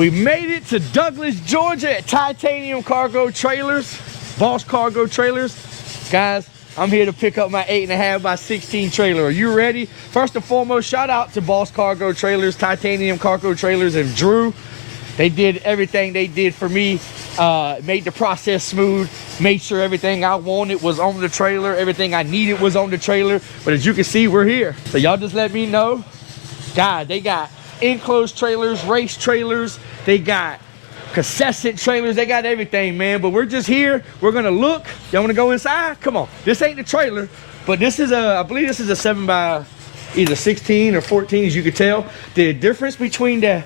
We made it to Douglas, Georgia at Titanium Cargo Trailers, Boss Cargo Trailers. Guys, I'm here to pick up my 8.5 by 16 trailer. Are you ready? First and foremost, shout out to Boss Cargo Trailers, Titanium Cargo Trailers, and Drew. They did everything they did for me, made the process smooth, made sure everything I wanted was on the trailer, everything I needed was on the trailer. But as you can see, we're here. So y'all just let me know. God, they got enclosed trailers, race trailers, they got concession trailers, they got everything, man. But we're just here, we're gonna look. Y'all wanna go inside? Come on. This ain't the trailer, but this is I believe this is a 7 by either 16 or 14, as you can tell. The difference between the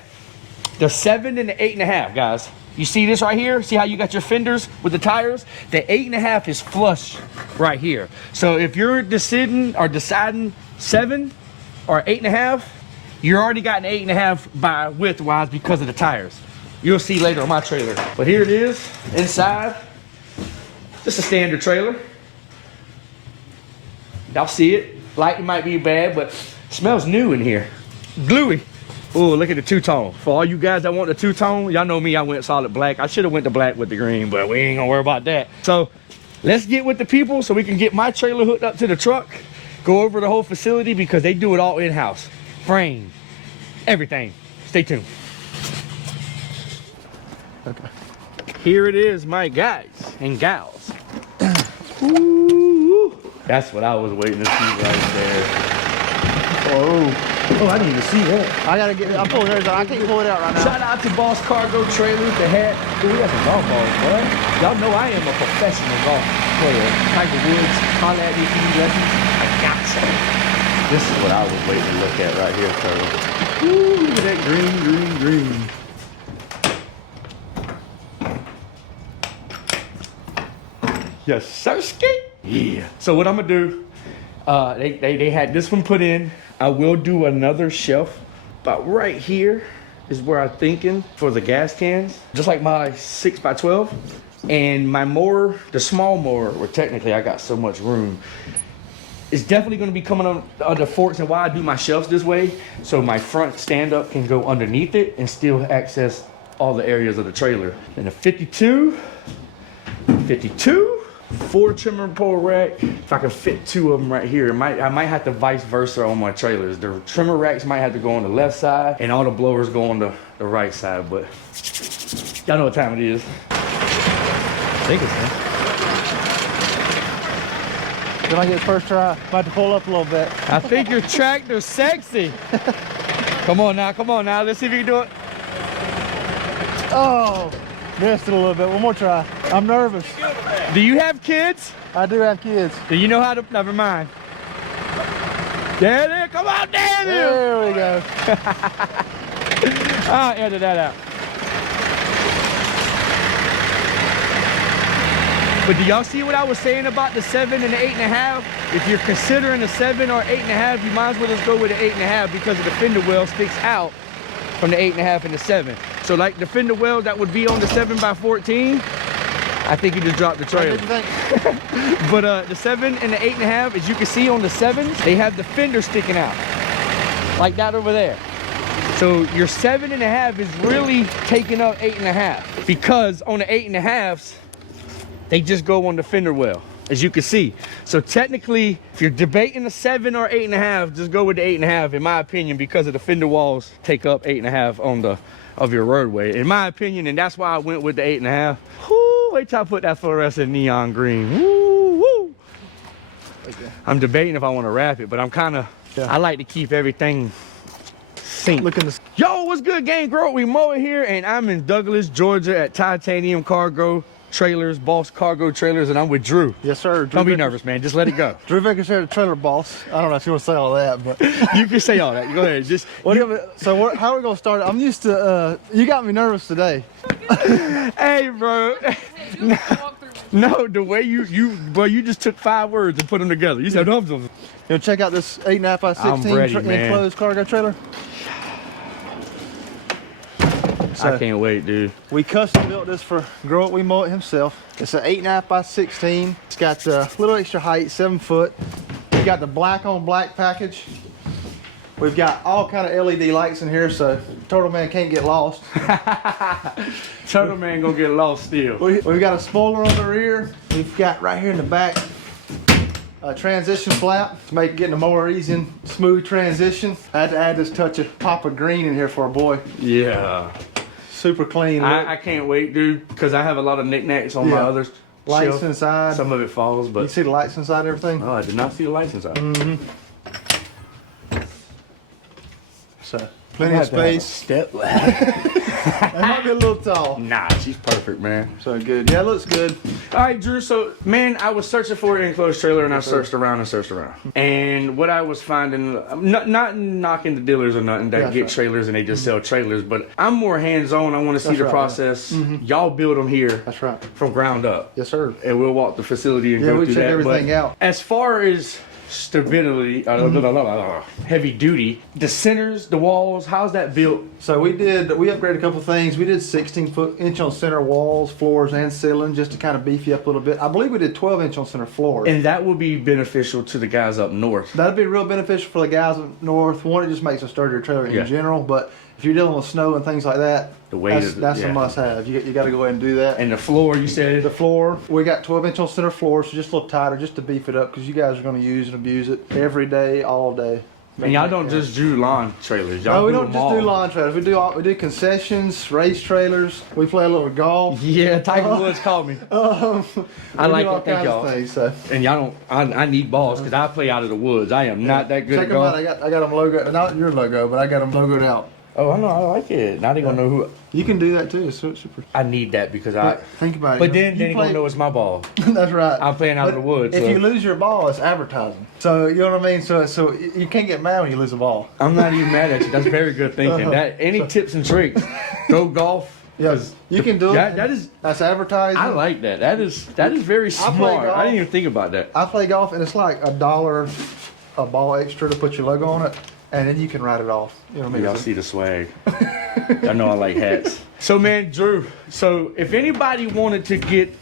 7 and the 8.5, guys. You see this right here? See how you got your fenders with the tires? The 8.5 is flush right here. So if you're deciding 7 or 8.5, you already got an 8.5 by width wise because of the tires. You'll see later on my trailer. But here it is inside. Just a standard trailer. Y'all see it. Lighting might be bad, but it smells new in here. Gluey. Oh, look at the two-tone. For all you guys that want the two-tone, y'all know me, I went solid black. I should have went to black with the green, but we ain't gonna worry about that. So let's get with the people so we can get my trailer hooked up to the truck, go over the whole facility because they do it all in-house. Frame, everything. Stay tuned. Okay. Here it is, my guys and gals. Ooh, that's what I was waiting to see right there. Oh, I didn't even see that. I'm pulling hers out. I can't pull it out right now. Shout out to Boss Cargo Trailers. They had, dude, we got some golf balls, boy. Y'all know I am a professional golf player. Tiger Woods, holla at me if you need lessons. I got you. This is what I was waiting to look at right here, Turtle. Ooh, look at that green, green, green. Yes, sir, skate. Yeah. So what I'm gonna do, they had this one put in. I will do another shelf, but right here is where I'm thinking for the gas cans, just like my 6 by 12 and my mower, the small mower, where technically I got so much room. It's definitely going to be coming on the forks, and why I do my shelves this way, so my front stand-up can go underneath it and still access all the areas of the trailer. And a 52, 4 trimmer pole rack. If I can fit 2 of them right here, I might have to vice versa on my trailers. The trimmer racks might have to go on the left side and all the blowers go on the right side, but y'all know what time it is. Take it, man. Did I get first try? About to pull up a little bit. I think your tractor's sexy. Come on now, let's see if you can do it. Oh, missed it a little bit. One more try. I'm nervous. Do you have kids? I do have kids. Do you know how to, never mind. There it is, come on, Daniel! There we go. I'll edit that out. But do y'all see what I was saying about the 7 and the 8.5? If you're considering a 7 or 8.5, you might as well just go with the 8.5 because of the fender well sticks out from the 8.5 and the 7. So like the fender well that would be on the 7 by 14, I think you just dropped the trailer. But the 7 and the 8.5, as you can see on the 7s, they have the fender sticking out. Like that over there. So your 7.5 is really taking up 8.5. Because on the 8.5s, they just go on the fender well, as you can see. So technically, if you're debating a 7 or 8.5, just go with the 8.5, in my opinion, because of the fender walls take up 8.5 on of your roadway, in my opinion, and that's why I went with the 8.5. Whoo, wait till I put that fluorescent neon green. Woo, woo. Okay. I'm debating if I want to wrap it, but I'm kind of, I like to keep everything synced. Yo, what's good, gang? Grow, we mow it here, and I'm in Douglas, Georgia at Titanium Cargo Trailers, Boss Cargo Trailers, and I'm with Drew. Yes, sir. Don't be nervous, man. Just let it go. Drew Vickers here, the trailer boss. I don't know if you want to say all that, but you can say all that. Go ahead. Just. How are we gonna start it? I'm used to. You got me nervous today. Hey, bro. No, the way you just took 5 words and put them together. You said, you know, check out this 8.5 by 16 enclosed cargo trailer. So I can't wait, dude. We custom built this for Grow It, We Mow It himself. It's an 8.5 by 16. It's got a little extra height, 7 foot. We got the black on black package. We've got all kind of LED lights in here, so Turtle Man can't get lost. Turtle Man gonna get lost still. We've got a spoiler on the rear. We've got right here in the back a transition flap to make getting a more easy and smooth transition. I had to add this touch of pop of green in here for our boy. Yeah. Super clean. I can't wait, dude, because I have a lot of knickknacks on my other lights shelf. inside. Some of it falls, but you see the lights inside and everything? Oh, I did not see the lights inside. So plenty of space. Step. That might be a little tall. Nah, she's perfect, man. So good. Yeah, it looks good. All right, Drew. So, man, I was searching for an enclosed trailer, and I searched around and searched around. And what I was finding, not knocking the dealers or nothing that get trailers and they just sell trailers, but I'm more hands-on. I want to see the process. Y'all build them here. That's right. From ground up. Yes, sir. And we'll walk the facility and go we through check that. everything out. As far as stability, heavy duty, the centers, the walls, how's that built? So we upgraded a couple things. We did 16-inch on center walls, floors, and ceiling just to kind of beef you up a little bit. I believe we did 12-inch on center floors. And that will be beneficial to the guys up north. That'd be real beneficial for the guys up north. One, it just makes a sturdier trailer in general, but if you're dealing with snow and things like that, that's a must-have. You got to go ahead and do that. And the floor, you said? The floor, we got 12-inch on center floor, so just a little tighter, just to beef it up, because you guys are going to use and abuse it every day, all day. And y'all don't just do lawn trailers. Y'all no, we don't just do lawn trailers. We do concessions, race trailers. We play a little golf. Yeah, Tiger Woods called me. I like it. Thank y'all. And y'all don't. I need balls because I play out of the woods. I am not that good at golf. Check them out. I got them logoed. Not your logo, but I got them logoed out. Oh, I know. I like it. Now they gonna know who. You can do that too. It's super. I need that because I think about it. But then they gonna know it's my ball. That's right. I'm playing out of the woods. If you lose your ball, it's advertising. So you know what I mean. So you can't get mad when you lose a ball. I'm not even mad at you. That's very good thinking. That any tips and tricks? Go golf. Yes, you can do it. That's advertising. I like that. That is very smart. I didn't even think about that. I play golf and it's like $1 a ball extra to put your logo on it. And then you can write it off. You know what I mean? Y'all see the swag. I know I like hats. So, man, Drew, so if anybody wanted to get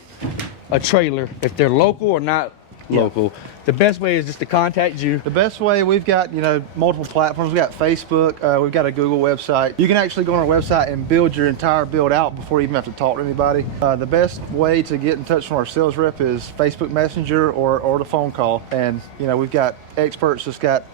a trailer, if they're local or not local, the best way is just to contact you. The best way, we've got, multiple platforms. We've got Facebook. We've got a Google website. You can actually go on our website and build your entire build out before you even have to talk to anybody. The best way to get in touch with our sales rep is Facebook Messenger or the phone call. And, we've got experts that's got...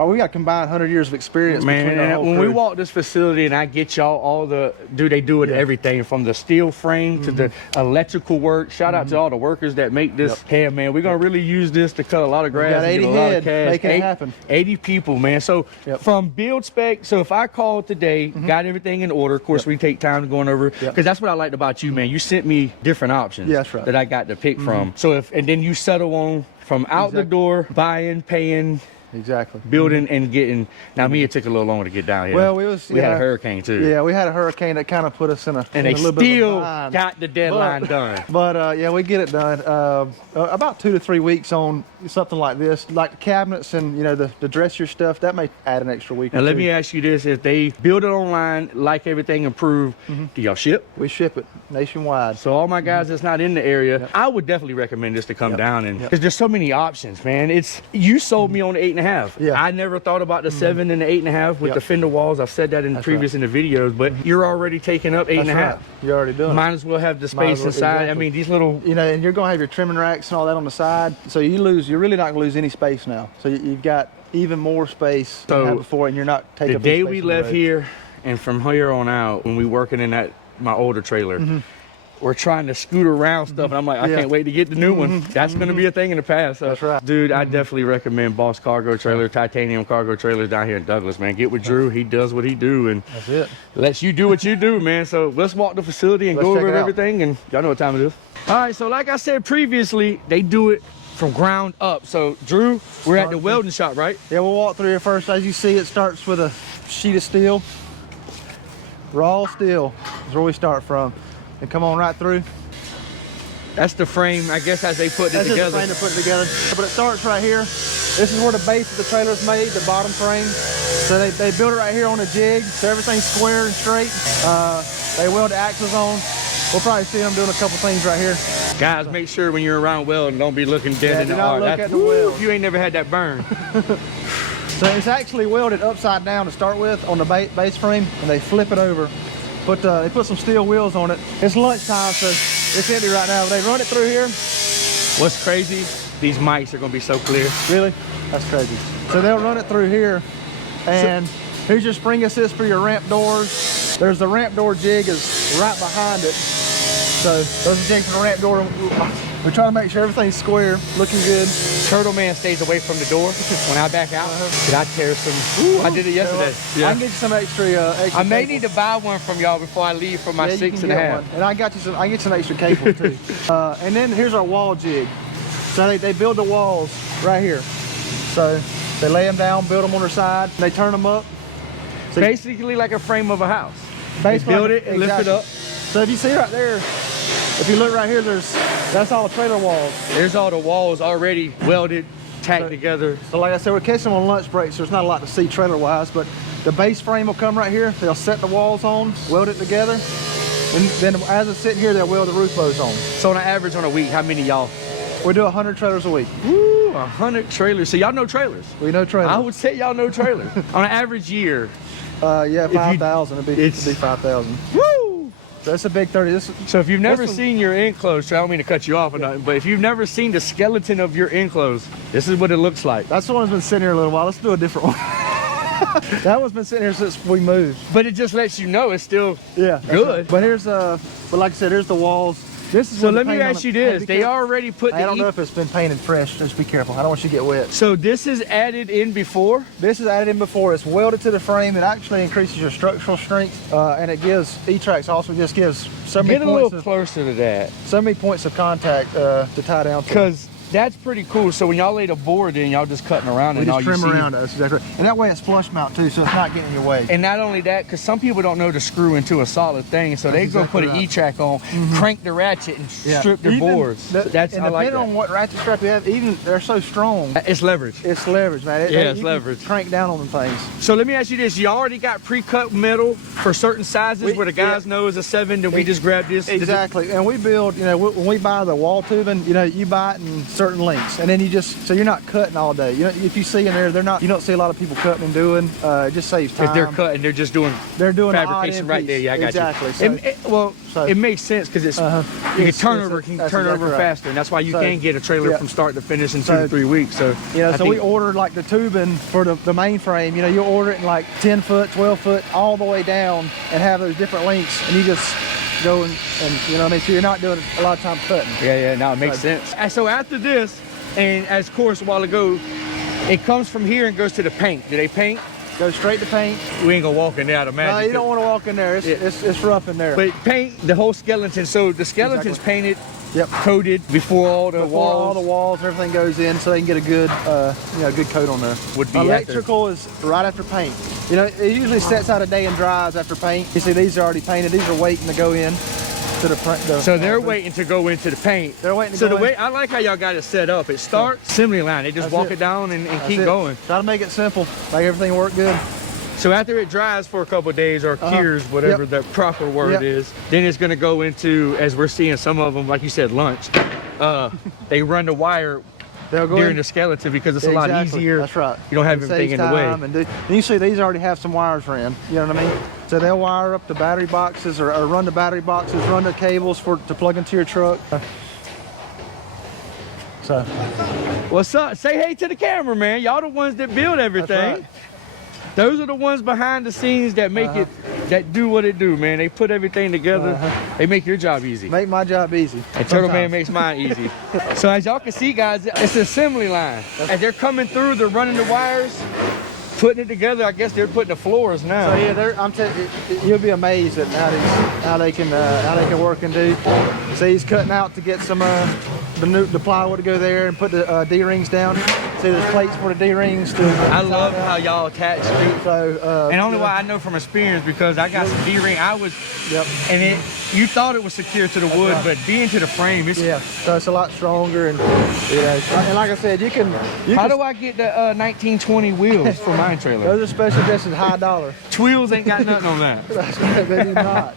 we got combined 100 years of experience. Man, and when we walk this facility and I get y'all they do it everything from the steel frame to the electrical work. Shout out to all the workers that make this. Hey, man, we're gonna really use this to cut a lot of grass. We got 80 and get a lot of head, cash. making it happen. 80 people, man. So from build spec, so if I called today, got everything in order, of course we take time going over, because that's what I liked about you, man. You sent me different options that I got to pick from. So and then you settle on from out the door, buying, paying. Exactly. Building and getting. Now, me, it took a little longer to get down here. Well, we had a hurricane too. Yeah, we had a hurricane that kind of put us in a and in they a little bit still of a bind. got the deadline done. But we get it done. About 2 to 3 weeks on something like this, like the cabinets and the dressier stuff. That may add an extra week. Now, let me ask you this: if they build it online, like everything improved, do y'all ship? We ship it nationwide. So all my guys that's not in the area, I would definitely recommend this to come down, and because there's so many options, man. You sold me on the 8.5. Yeah. I never thought about the 7 and the 8.5 with the fender walls. I've said that in the videos, but you're already taking up 8.5. Right. You're already doing it. Might as well have the space inside. Exactly. I mean, these little... and you're going to have your trimming racks and all that on the side. So you're really not going to lose any space now. So you've got even more space than you had before, and you're not taking the day we left here, and from here on out, when we working in my older trailer, we're trying to scoot around stuff, and I'm like, I can't wait to get the new one. That's going to be a thing in the past. So, that's right. Dude, I definitely recommend Boss Cargo Trailer, titanium cargo trailers down here in Douglas, man. Get with Drew. He does what he do, and that's it. Lets you do what you do, man. So let's walk the facility and go over everything, and y'all know what time it is. All right, so like I said previously, they do it from ground up. So, Drew, we're at the welding shop, right? Yeah, we'll walk through here first. As you see, it starts with a sheet of steel. Raw steel is where we start from. And come on right through. That's the frame, I guess, as they put it together. That's the frame to put it together. But it starts right here. This is where the base of the trailer is made, the bottom frame. So they build it right here on a jig, so everything's square and straight. They weld the axles on. We'll probably see them doing a couple things right here. Guys, make sure when you're around welding, don't be looking dead in the arc. Look at the weld. You ain't never had that burn. So it's actually welded upside down to start with on the base frame, and they flip it over. They put some steel wheels on it. It's lunchtime, so it's empty right now. They run it through here. What's crazy? These mics are gonna be so clear. Really? That's crazy. So they'll run it through here, and here's your spring assist for your ramp doors. There's the ramp door jig is right behind it. So those are jigs for the ramp door. We're trying to make sure everything's square, looking good. Turtle Man stays away from the door when I back out. Did I tear some? Ooh, I did it yesterday. I can get you some extra. I may need to buy one from y'all before I leave for my 6.5. And I got you some. I get some extra cables too. And then here's our wall jig. So they build the walls right here. So they lay them down, build them on their side, and they turn them up. So basically like a frame of a house. They build it and lift it up. So if you see right there, if you look right here, that's all trailer walls. There's all the walls already welded, tacked together. So like I said, we're catching them on lunch breaks, so there's not a lot to see trailer wise, but the base frame will come right here. They'll set the walls on, weld it together, and then as it's sitting here, they'll weld the roof posts on. So on an average on a week, how many y'all? We do 100 trailers a week. Woo, 100 trailers. So y'all know trailers. We know trailers. I would say y'all know trailers. On an average year. Yeah, 5,000. It'd be 5,000. Woo! So that's a big 30. So if you've never seen your enclosed, I don't mean to cut you off or nothing, but if you've never seen the skeleton of your enclosed, this is what it looks like. That's the one that's been sitting here a little while. Let's do a different one. That one's been sitting here since we moved. But it just lets you know it's still good. Right. But here's but like I said, here's the walls. This is so let me ask you this. They already put I don't know if it's been painted fresh. Just be careful. I don't want you to get wet. So this is added in before? This is added in before. It's welded to the frame. It actually increases your structural strength. And it gives, E-Trax also just gives so many points. Get a little closer to that. So many points of contact to tie down to. Because that's pretty cool. So when y'all lay the board in, y'all just cutting around and all you see. We just trim around it. That's exactly right. And that way it's flush mount too, so it's not getting in your way. And not only that, because some people don't know to screw into a solid thing, so they go put an E-Track on, crank the ratchet, and strip their boards. And depending on what ratchet strap you have, even they're so strong. It's leverage. It's leverage, man. It's leverage. Crank down on them things. So let me ask you this: you already got pre-cut metal for certain sizes where the guys know is a 7, then we just grab this. Exactly. And we build, when we buy the wall tubing, you buy it in certain lengths, and then so you're not cutting all day. If you see in there, you don't see a lot of people cutting and doing. It just saves time. If they're cutting, they're doing fabrication right there. Yeah, I got exactly. you. So, it makes sense because it's you can turn over faster, and that's why you can get a trailer from start to finish in 2 to 3 weeks. So so we ordered like the tubing for the main frame. You'll order it in like 10 foot, 12 foot, all the way down, and have those different lengths, and you just go and you know what I mean. So you're not doing a lot of time cutting. Yeah, no, it makes sense. And so after this. And as of course a while ago, it comes from here and goes to the paint. Do they paint? Goes straight to paint. We ain't gonna walk in there, I'd imagine. No, you don't want to walk in there. It's rough in there. But paint the whole skeleton. So the skeleton's painted, coated before all the walls. Everything goes in, so they can get a good, good coat on there. Would be electrical is right after paint. It usually sets out a day and dries after paint. You see, these are already painted. These are waiting to go in. So they're waiting to go into the paint. They're waiting to go in. I like how y'all got it set up. It starts assembly line. They just walk it down and keep going. Try to make it simple, make everything work good. So after it dries for a couple of days or cures, whatever the proper word is, then it's going to go into, as we're seeing some of them, like you said, lunch. They run the wire during the skeleton because it's a lot easier. That's right. You don't have everything in the way. And you see these already have some wires ran. You know what I mean? So they'll wire up the battery boxes or run the battery boxes, run the cables to plug into your truck. So, what's up? Say hey to the camera, man. Y'all the ones that build everything. That's right. Those are the ones behind the scenes that make it, that do what it do, man. They put everything together. They make your job easy. Make my job easy. And Turtle Man makes mine easy. So as y'all can see, guys, it's an assembly line. As they're coming through, they're running the wires, putting it together. I guess they're putting the floors now. So yeah, you'll be amazed at how they can work and do. So he's cutting out to get some the plywood to go there and put the D-rings down. See, there's plates for the D-rings. I love how y'all attach it. So, and only why I know from experience because I got some D-ring. And you thought it was secure to the wood, but being to the frame, it's so it's a lot stronger. And and like I said, you can. How do I get the 1920 wheels for my trailer? Those are special editions, high dollar. Wheels ain't got nothing on that. They do not.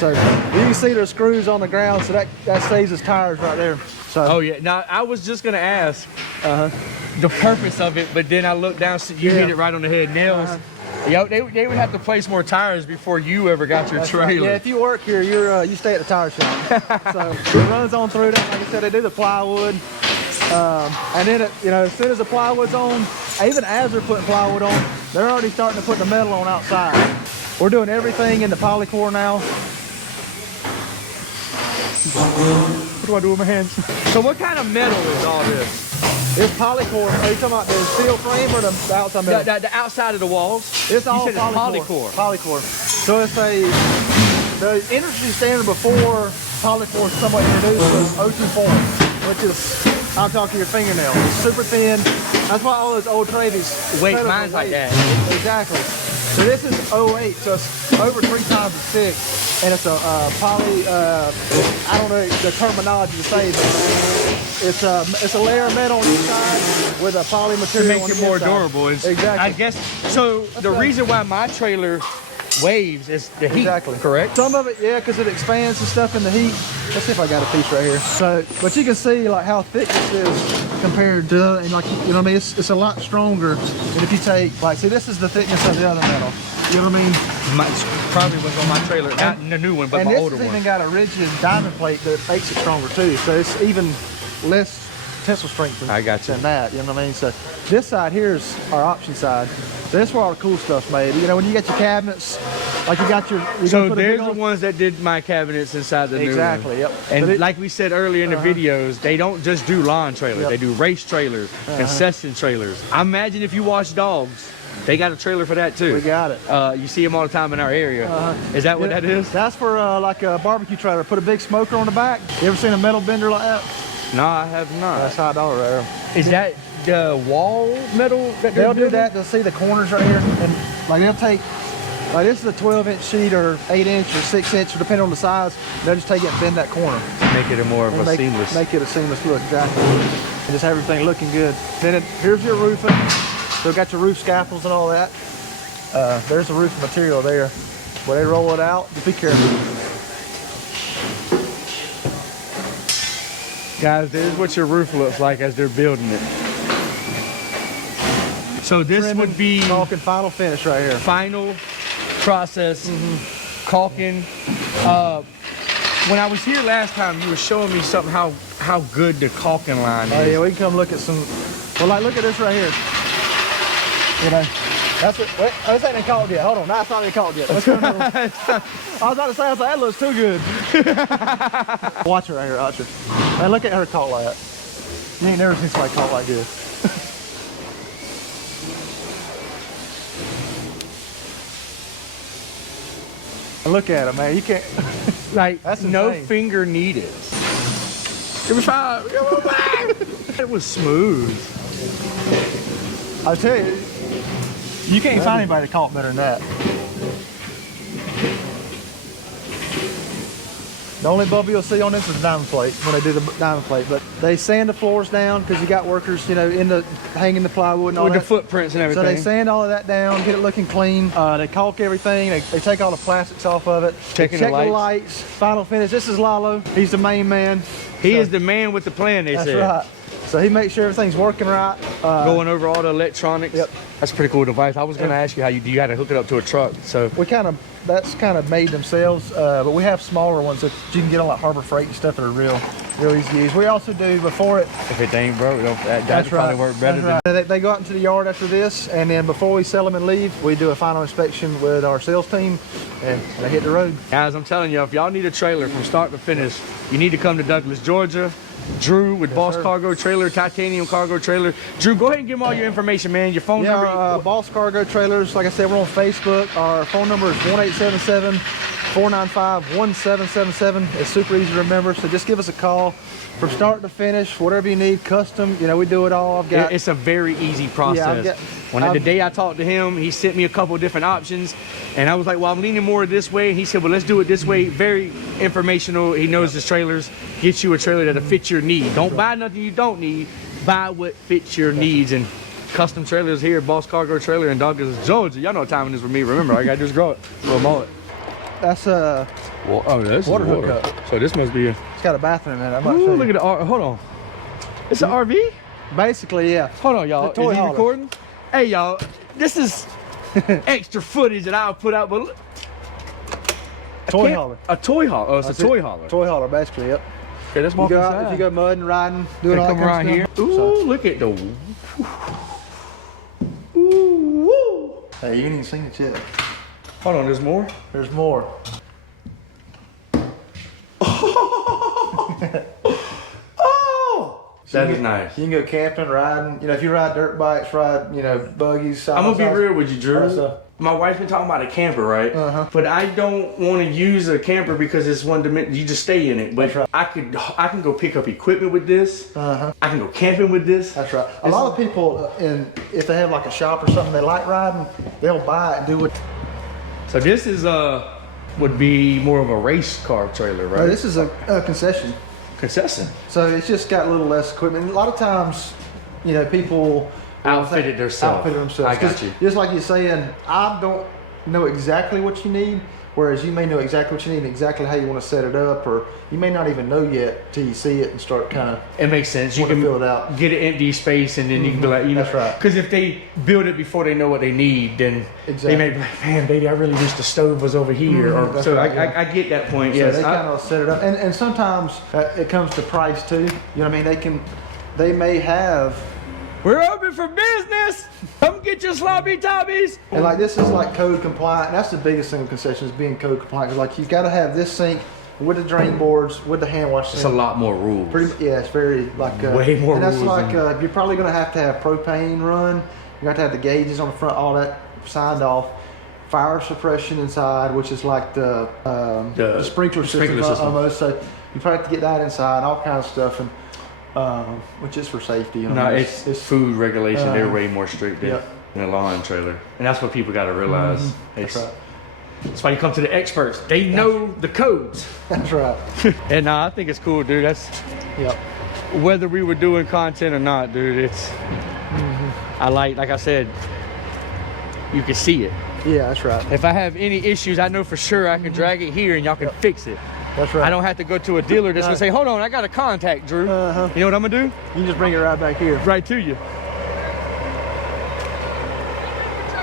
So you can see there's screws on the ground, so that saves his tires right there. So. Oh yeah. Now I was just gonna ask the purpose of it, but then I looked down. So you hit it right on the head. Nails. Yo, they would have to place more tires before you ever got your trailer. Right. Yeah, if you work here, you stay at the tire shop. So it runs on through that. Like I said, they do the plywood, and then as soon as the plywood's on, even as they're putting plywood on, they're already starting to put the metal on outside. We're doing everything in the polycore now. What do I do with my hands? So what kind of metal is all this? It's polycore. Are you talking about the steel frame or the outside metal? The outside of the walls? It's all polycore. Polycore. So it's the industry standard before polycore was somewhat introduced was ocean foam, which is, I'll talk to your fingernail. It's super thin. That's why all those old Travies. Wait, mine's like that. Exactly. So this is 08, so it's over 3 times as thick. And it's a poly, I don't know the terminology to say, but it's a layer of metal on each side with a poly material to make it more durable. Exactly. I guess, so the reason why my trailer waves is the heat, correct? Some of it, yeah, because it expands and stuff in the heat. Let's see if I got a piece right here. So, but you can see like how thick this is compared to, and like, you know what I mean? It's a lot stronger than if you take, like, see, this is the thickness of the other metal. You know what I mean? Probably was on my trailer, not in the new one, but my older one. And this has even got a rigid diamond plate that makes it stronger too. So it's even less tensile strength than that. You know what I mean? So this side here is our option side. So that's where all the cool stuff's made. You know, when you get your cabinets, like you got your. So there's the ones that did my cabinets inside the new one. Exactly. Yep. And like we said earlier in the videos, they don't just do lawn trailers. They do race trailers, concession trailers. I imagine if you watch dogs, they got a trailer for that too. We got it. You see them all the time in our area. Is that what that is? That's for like a barbecue trailer. Put a big smoker on the back. You ever seen a metal bender like that? No, I have not. That's $5 right there. Is that the wall metal that they'll do that? They'll see the corners right here, and like they'll take, like this is a 12-inch sheet or 8-inch or 6-inch, depending on the size. They'll just take it and bend that corner. Make it a more of a seamless. Make it a seamless look, exactly. And just have everything looking good. Then here's your roofing. So got your roof scaffolds and all that. There's the roof material there. When they roll it out, just be careful. Guys, this is what your roof looks like as they're building it. So this Trimming, would be caulking, final finish right here. Final process, caulking. When I was here last time, you were showing me something how good the caulking line is. Oh yeah, we can come look at some. Well, like look at this right here. You know, that's what. Wait, oh, this ain't been caulked yet. Hold on, that's not been caulked yet. Let's go. I was about to say, I was like, that looks too good. Watch her right here, watch her. Man, look at her caulk like that. You ain't never seen somebody caulk like this. Look at him, man. You can't. Like, that's no insane. finger needed. Give me 5. Give me 5. It was smooth. I'll tell you, you can't find anybody to caulk better than that. The only bubble you'll see on this is the diamond plate when they do the diamond plate. But they sand the floors down because you got workers, you know, hanging the plywood and all with that. the footprints and everything. So they sand all of that down, get it looking clean. They caulk everything. They take all the plastics off of it. Check the lights. Final finish. This is Lalo. He's the main man. He is the man with the plan, they said. That's right. So he makes sure everything's working right. Going over all the electronics. Yep. That's a pretty cool device. I was going to ask you how you got to hook it up to a truck. So that's kind of made themselves, but we have smaller ones that you can get on like Harbor Freight and stuff that are real easy to use. We also do before it. If it ain't broke, that probably work better than. They go out into the yard after this, and then before we sell them and leave, we do a final inspection with our sales team, and they hit the road. Guys, I'm telling you, if y'all need a trailer from start to finish, you need to come to Douglas, Georgia. Drew with Boss Cargo Trailer, Titanium Cargo Trailer. Drew, go ahead and give them all your information, man. Your phone number. Boss Cargo Trailers. Like I said, we're on Facebook. Our phone number is 1-877-495-1777. It's super easy to remember, so just give us a call. From start to finish, whatever you need, custom, you know, we do it all. It's a very easy process. The day I talked to him, he sent me a couple of different options, and I was like, well, I'm leaning more this way. And he said, well, let's do it this way. Very informational. He knows his trailers. Get you a trailer that'll fit your need. Don't buy nothing you don't need. Buy what fits your needs. And custom trailers here, Boss Cargo Trailer in Douglas, Georgia. Y'all know what time it is with me. Remember, all I gotta do is grow it. Or mow it. That's Well, oh, this Water is water. hookup. So this must be a. It's got a bathroom in it. I'm about to Ooh, show look you. at the R. Hold on. It's an RV. Basically, yeah. Hold on, y'all. The toy Is he hauler. recording? Hey, y'all. This is extra footage that I'll put out, but look. Toy hauler. A toy hauler. Oh, it's That's a toy it. hauler. Toy hauler, basbasically, yep. Okay, let's You walk go out, inside. if you go mudding, riding, doing They all that come kind around of here. stuff. Ooh, So, look at the. Ooh, woo. hey, you ain't even seen it yet. Hold on, there's more. There's more. Oh, that you is can- nice. You can go camping, riding. You know, if you ride dirt bikes, ride, you know, buggies. I'm gonna be real with you, All Drew. that stuff. My wife's been talking about a camper, right? Uh-huh. But I don't want to use a camper because it's one dimension. You just stay in it. But That's right. I can go pick up equipment with this. Uh-huh. I can go camping with this. That's right. A lot of people, if they have like a shop or something, they like riding, they'll buy it and do it. So this is would be more of a race car trailer, right? This is a concession. Concession. So it's just got a little less equipment. A lot of times, you know, people Outfitted themselves. Outfitted themselves. I got 'Cause you. Just like you're saying, I don't know exactly what you need, whereas you may know exactly what you need and exactly how you want to set it up, or you may not even know yet till you see it and start kind of. It makes sense. You Want to can fill it out. get an empty space, and then you can be like, you know, That's right. Because if they build it before they know what they need, then Exactly. they may be like, man, baby, I really wish the stove was over here. Or That's so right, I get that point. So Yes, they kind of set it up, and sometimes it comes to price too. You know what I mean? They may have. we're open for business. Come get your sloppy toppies. And like this is like code compliant. And that's the biggest thing with concessions, being code compliant. 'Cause like you've got to have this sink with the drain boards, with the hand wash It's sink. a lot more rules. Yeah, it's very like Way more And that's rules like than- you're probably gonna have propane run. You got to have the gauges on the front, all that signed off. Fire suppression inside, which is like the sprinkler system, almost. So you probably have to get that inside, all kinds of stuff, and which is for safety. You know, No, it's food regulation. They're way more strict than Yep. a lawn trailer, and that's what people got to realize. That's right. That's why you come to the experts. They know the codes. That's right. And I think it's cool, dude. That's Yep. whether we were doing content or not, dude. It's I like I said, you can see it. Yeah, that's right. If I have any issues, I know for sure I can drag it here and y'all can fix it. That's right. I don't have to go to a dealer that's gonna say, hold on, I got a contact, Drew. Uh-huh. You know what I'm gonna do? You just bring it right back here. Right to you.